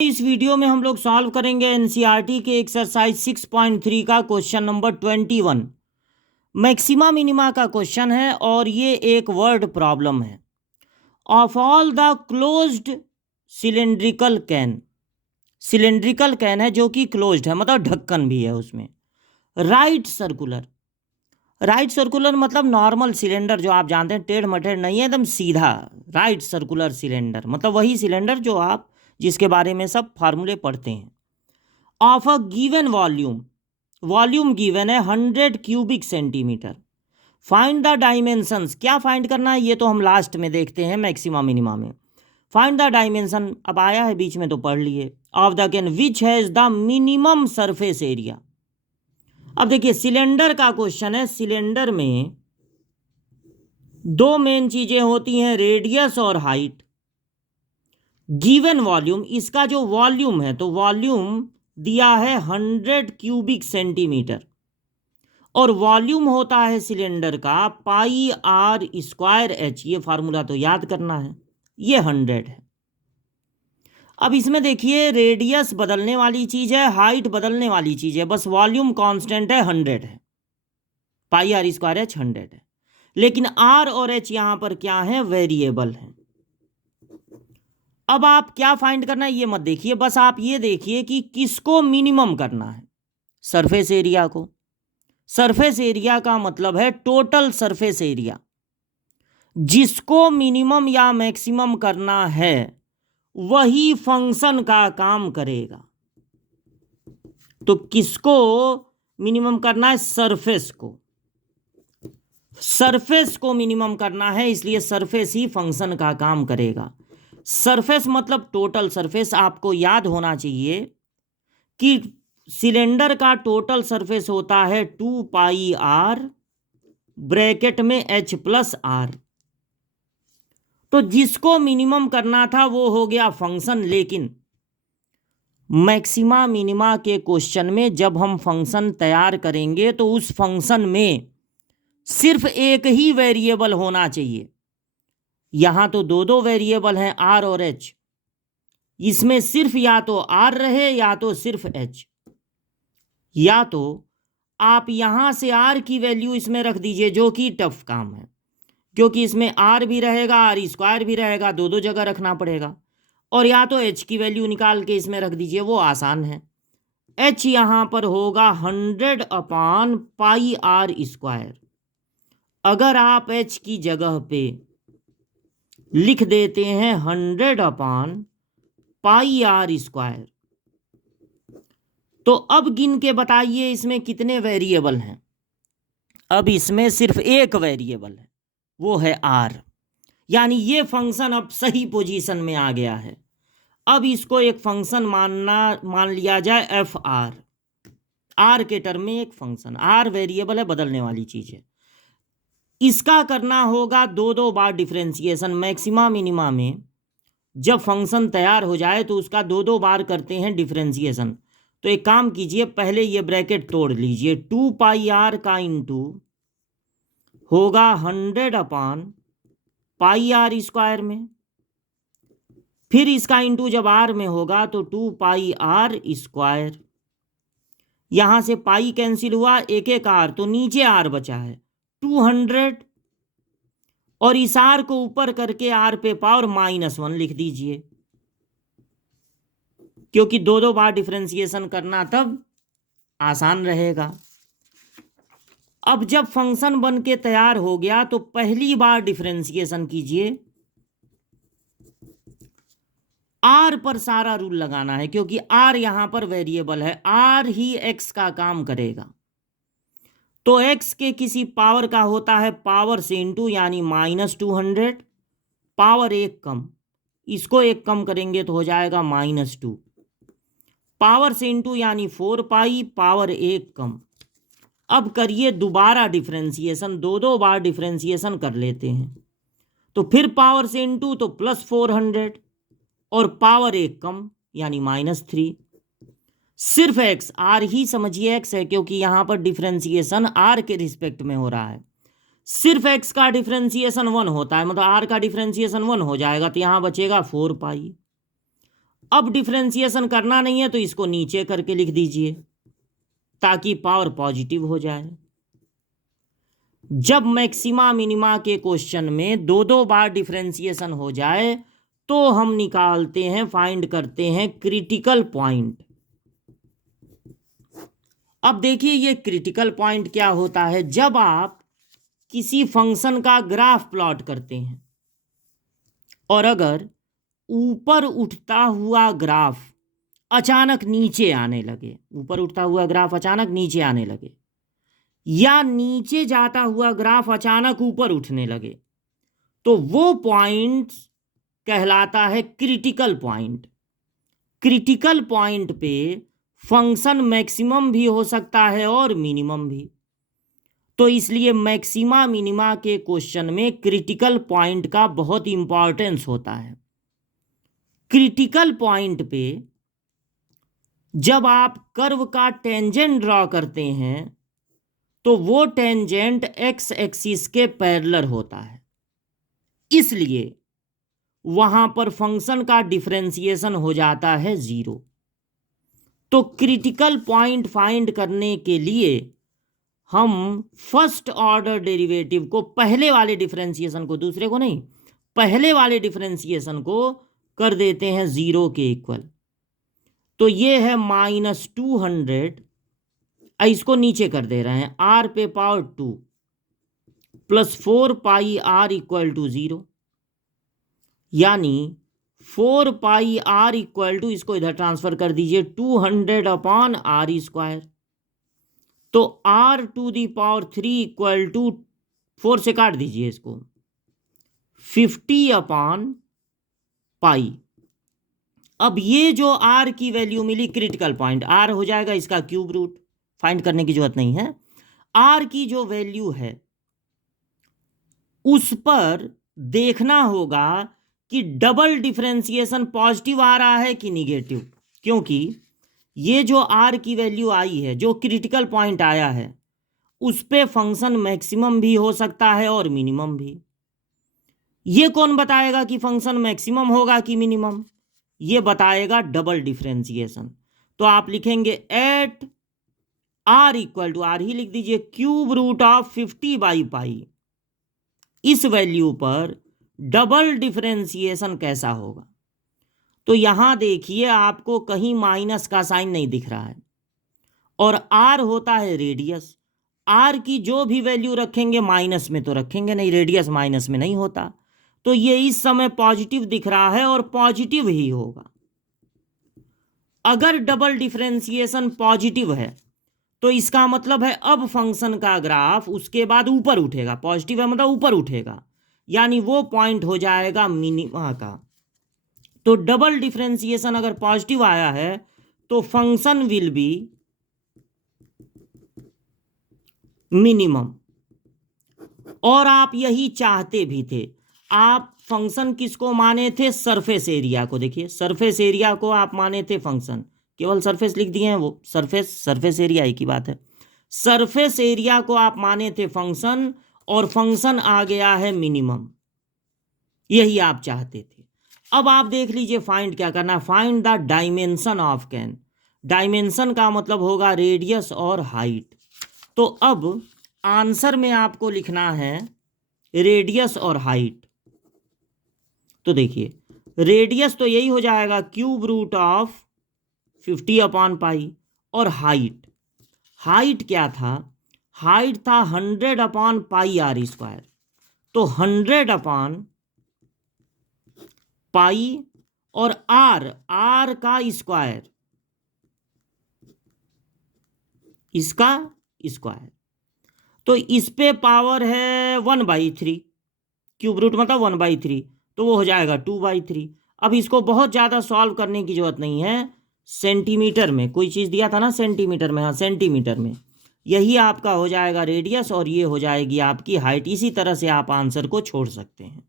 इस वीडियो में हम लोग सॉल्व करेंगे एनसीईआरटी के एक्सरसाइज 6.3 का क्वेश्चन नंबर 21। मैक्सिमा मिनिमा का क्वेश्चन है और ये एक वर्ड प्रॉब्लम है। Of all the closed cylindrical can, cylindrical can है जो कि क्लोज्ड है, मतलब ढक्कन भी है उसमें। राइट सर्कुलर, राइट सर्कुलर मतलब नॉर्मल सिलेंडर जो आप जानते हैं, टेढ़ मटेढ़ नहीं है, एकदम सीधा। राइट सर्कुलर सिलेंडर मतलब वही सिलेंडर जो आप जिसके बारे में सब फार्मूले पढ़ते हैं। Of a given volume, volume given है 100 cubic centimetre. Find the dimensions, क्या फाइंड करना है ये तो हम लास्ट में देखते हैं मैक्सिमा मिनिमा में। फाइंड द डायमेंशन अब आया है बीच में तो पढ़ लिए। Of the can which has the minimum surface area. अब देखिए सिलेंडर का क्वेश्चन है। सिलेंडर में दो मेन चीजें होती हैं, रेडियस और हाइट। गिवन वॉल्यूम, इसका जो वॉल्यूम है तो वॉल्यूम दिया है 100 क्यूबिक सेंटीमीटर और वॉल्यूम होता है सिलेंडर का पाई आर स्क्वायर एच। ये फार्मूला तो याद करना है। ये 100 है। अब इसमें देखिए रेडियस बदलने वाली चीज है, हाइट बदलने वाली चीज है, बस वॉल्यूम कांस्टेंट है 100 है, पाई आर स्क्वायर एच 100 है। लेकिन आर और एच यहां पर क्या है, वेरिएबल है। अब आप क्या फाइंड करना है ये मत देखिए, बस आप ये देखिए कि किसको मिनिमम करना है, सरफेस एरिया को। सरफेस एरिया का मतलब है टोटल सरफेस एरिया। जिसको मिनिमम या मैक्सिमम करना है वही फंक्शन का काम करेगा। तो किसको मिनिमम करना है, सरफेस को। सरफेस को मिनिमम करना है, इसलिए सरफेस ही फंक्शन का काम करेगा। सरफेस मतलब टोटल सरफेस। आपको याद होना चाहिए कि सिलेंडर का टोटल सरफेस होता है 2 पाई आर ब्रैकेट में एच प्लस आर। तो जिसको मिनिमम करना था वो हो गया फंक्शन। लेकिन मैक्सिमा मिनिमा के क्वेश्चन में जब हम फंक्शन तैयार करेंगे तो उस फंक्शन में सिर्फ एक ही वेरिएबल होना चाहिए। यहां तो दो दो वेरिएबल हैं आर और एच, इसमें सिर्फ या तो आर रहे या तो सिर्फ एच। या तो आप यहां से आर की वैल्यू इसमें रख दीजिए जो कि टफ काम है, क्योंकि इसमें आर भी रहेगा आर स्क्वायर भी रहेगा, दो दो जगह रखना पड़ेगा। और या तो एच की वैल्यू निकाल के इसमें रख दीजिए, वो आसान है। एच यहां पर होगा 100 अपान पाई आर स्क्वायर। अगर आप एच की जगह पे लिख देते हैं 100 अपान पाई आर स्क्वायर, तो अब गिन के बताइए इसमें कितने वेरिएबल हैं। अब इसमें सिर्फ एक वेरिएबल है, वो है आर। यानी ये फंक्शन अब सही पोजीशन में आ गया है। अब इसको एक फंक्शन मान लिया जाए एफ आर। आर के टर्म में एक फंक्शन, आर वेरिएबल है, बदलने वाली चीज है। इसका करना होगा दो दो बार डिफरेंशिएशन। मैक्सिमा मिनिमा में जब फंक्शन तैयार हो जाए तो उसका दो दो बार करते हैं डिफरेंशिएशन। तो एक काम कीजिए, पहले ये ब्रैकेट तोड़ लीजिए। 2 पाई आर का इंटू होगा 100 अपान पाई आर स्क्वायर में, फिर इसका इंटू जब आर में होगा तो 2 पाई आर स्क्वायर। यहां से पाई कैंसिल हुआ, एक एक आर, तो नीचे आर बचा है 200। और इस आर को ऊपर करके आर पे पावर -1 लिख दीजिए, क्योंकि दो दो बार डिफरेंशिएशन करना तब आसान रहेगा। अब जब फंक्शन बन के तैयार हो गया तो पहली बार डिफरेंशिएशन कीजिए। आर पर सारा रूल लगाना है, क्योंकि आर यहां पर वेरिएबल है, आर ही एक्स का काम करेगा। तो एक्स के किसी पावर का होता है पावर से इंटू, यानी -200। पावर एक कम, इसको एक कम करेंगे तो हो जाएगा -2। पावर से इंटू यानी 4 पाई, पावर एक कम। अब करिए दोबारा डिफरेंशिएशन, दो दो बार डिफरेंशिएशन कर लेते हैं। तो फिर पावर से इंटू तो +400 और पावर एक कम यानी -3। सिर्फ एक्स, आर ही समझिए एक्स है, क्योंकि यहां पर डिफरेंशिएशन आर के रिस्पेक्ट में हो रहा है। सिर्फ एक्स का डिफरेंशिएशन 1 होता है, मतलब आर का डिफरेंशिएशन 1 हो जाएगा, तो यहां बचेगा 4 पाई। अब डिफरेंशिएशन करना नहीं है तो इसको नीचे करके लिख दीजिए ताकि पावर पॉजिटिव हो जाए। जब मैक्सिमा मिनिमा के क्वेश्चन में दो दो बार डिफरेंशिएशन हो जाए तो हम निकालते हैं, फाइंड करते हैं क्रिटिकल पॉइंट। अब देखिए ये क्रिटिकल पॉइंट क्या होता है। जब आप किसी फंक्शन का ग्राफ प्लॉट करते हैं और अगर ऊपर उठता हुआ ग्राफ अचानक नीचे आने लगे, ऊपर उठता हुआ ग्राफ अचानक नीचे आने लगे, या नीचे जाता हुआ ग्राफ अचानक ऊपर उठने लगे, तो वो पॉइंट कहलाता है क्रिटिकल पॉइंट। क्रिटिकल पॉइंट पे फंक्शन मैक्सिमम भी हो सकता है और मिनिमम भी। तो इसलिए मैक्सिमा मिनिमा के क्वेश्चन में क्रिटिकल पॉइंट का बहुत इंपॉर्टेंस होता है। क्रिटिकल पॉइंट पे जब आप कर्व का टेंजेंट ड्रॉ करते हैं तो वो टेंजेंट एक्स एक्सिस के पैरेलल होता है, इसलिए वहां पर फंक्शन का डिफरेंशिएशन हो जाता है 0। तो क्रिटिकल पॉइंट फाइंड करने के लिए हम फर्स्ट ऑर्डर डेरिवेटिव को, पहले वाले डिफरेंशिएशन को, दूसरे को नहीं, पहले वाले डिफरेंशिएशन को कर देते हैं 0 के इक्वल। तो ये है -200, इसको नीचे कर दे रहे हैं, r पे power 2 plus 4 pi r equal to 0, यानी 4 पाई r इक्वल टू, इसको इधर ट्रांसफर कर दीजिए, 200 अपॉन r स्क्वायर। तो r to the power 3 equal to, 4 से काट दीजिए इसको, 50 अपॉन पाई। अब ये जो r की वैल्यू मिली क्रिटिकल पॉइंट, r हो जाएगा इसका क्यूब रूट, फाइंड करने की जरूरत नहीं है। r की जो वैल्यू है उस पर देखना होगा कि डबल डिफरेंशिएशन पॉजिटिव आ रहा है कि निगेटिव, क्योंकि ये जो r की वैल्यू आई है, जो क्रिटिकल पॉइंट आया है, उस पे फंक्शन मैक्सिमम भी हो सकता है और मिनिमम भी। ये कौन बताएगा कि फंक्शन मैक्सिमम होगा कि मिनिमम? ये बताएगा डबल डिफरेंशिएशन। तो आप लिखेंगे at r equal to, r ही लिख दीजिए, cube root of 50 by pi. इस वैल्यू पर डबल डिफरेंशिएशन कैसा होगा? तो यहां देखिए आपको कहीं माइनस का साइन नहीं दिख रहा है, और r होता है रेडियस। r की जो भी वैल्यू रखेंगे माइनस में तो रखेंगे नहीं, रेडियस माइनस में नहीं होता। तो ये इस समय पॉजिटिव दिख रहा है और पॉजिटिव ही होगा। अगर डबल डिफरेंशिएशन पॉजिटिव है तो इसका मतलब है अब फंक्शन का ग्राफ उसके बाद ऊपर उठेगा, पॉजिटिव है मतलब ऊपर उठेगा, यानी वो पॉइंट हो जाएगा मिनिमा का। तो डबल डिफरेंशिएशन अगर पॉजिटिव आया है तो फंक्शन विल बी मिनिमम। और आप यही चाहते भी थे। आप फंक्शन किसको माने थे? सरफेस एरिया को। देखिए सरफेस एरिया को आप माने थे फंक्शन, केवल सरफेस लिख दिए हैं, वो सरफेस एरिया ही की बात है। सरफेस एरिया को आप माने थे फंक्शन, और फंक्शन आ गया है मिनिमम, यही आप चाहते थे। अब आप देख लीजिए फाइंड क्या करना है, find the dimension of can. Dimension का मतलब होगा रेडियस और हाइट। तो अब आंसर में आपको लिखना है रेडियस और हाइट। तो देखिए रेडियस तो यही हो जाएगा cube root of 50 upon pi, और हाइट क्या था? हाइट था 100 अपॉन पाई r स्क्वायर। तो 100 अपॉन पाई और r का स्क्वायर, इसका स्क्वायर। तो इस पे पावर है 1/3, क्यूब रूट मतलब 1/3, तो वो हो जाएगा 2/3। अब इसको बहुत ज़्यादा सॉल्व करने की जरूरत नहीं है। सेंटीमीटर में कोई चीज़ दिया था ना, सेंटीमीटर में, हाँ सेंटीमीटर में, यही आपका हो जाएगा रेडियस और ये हो जाएगी आपकी हाइट। इसी तरह से आप आंसर को छोड़ सकते हैं।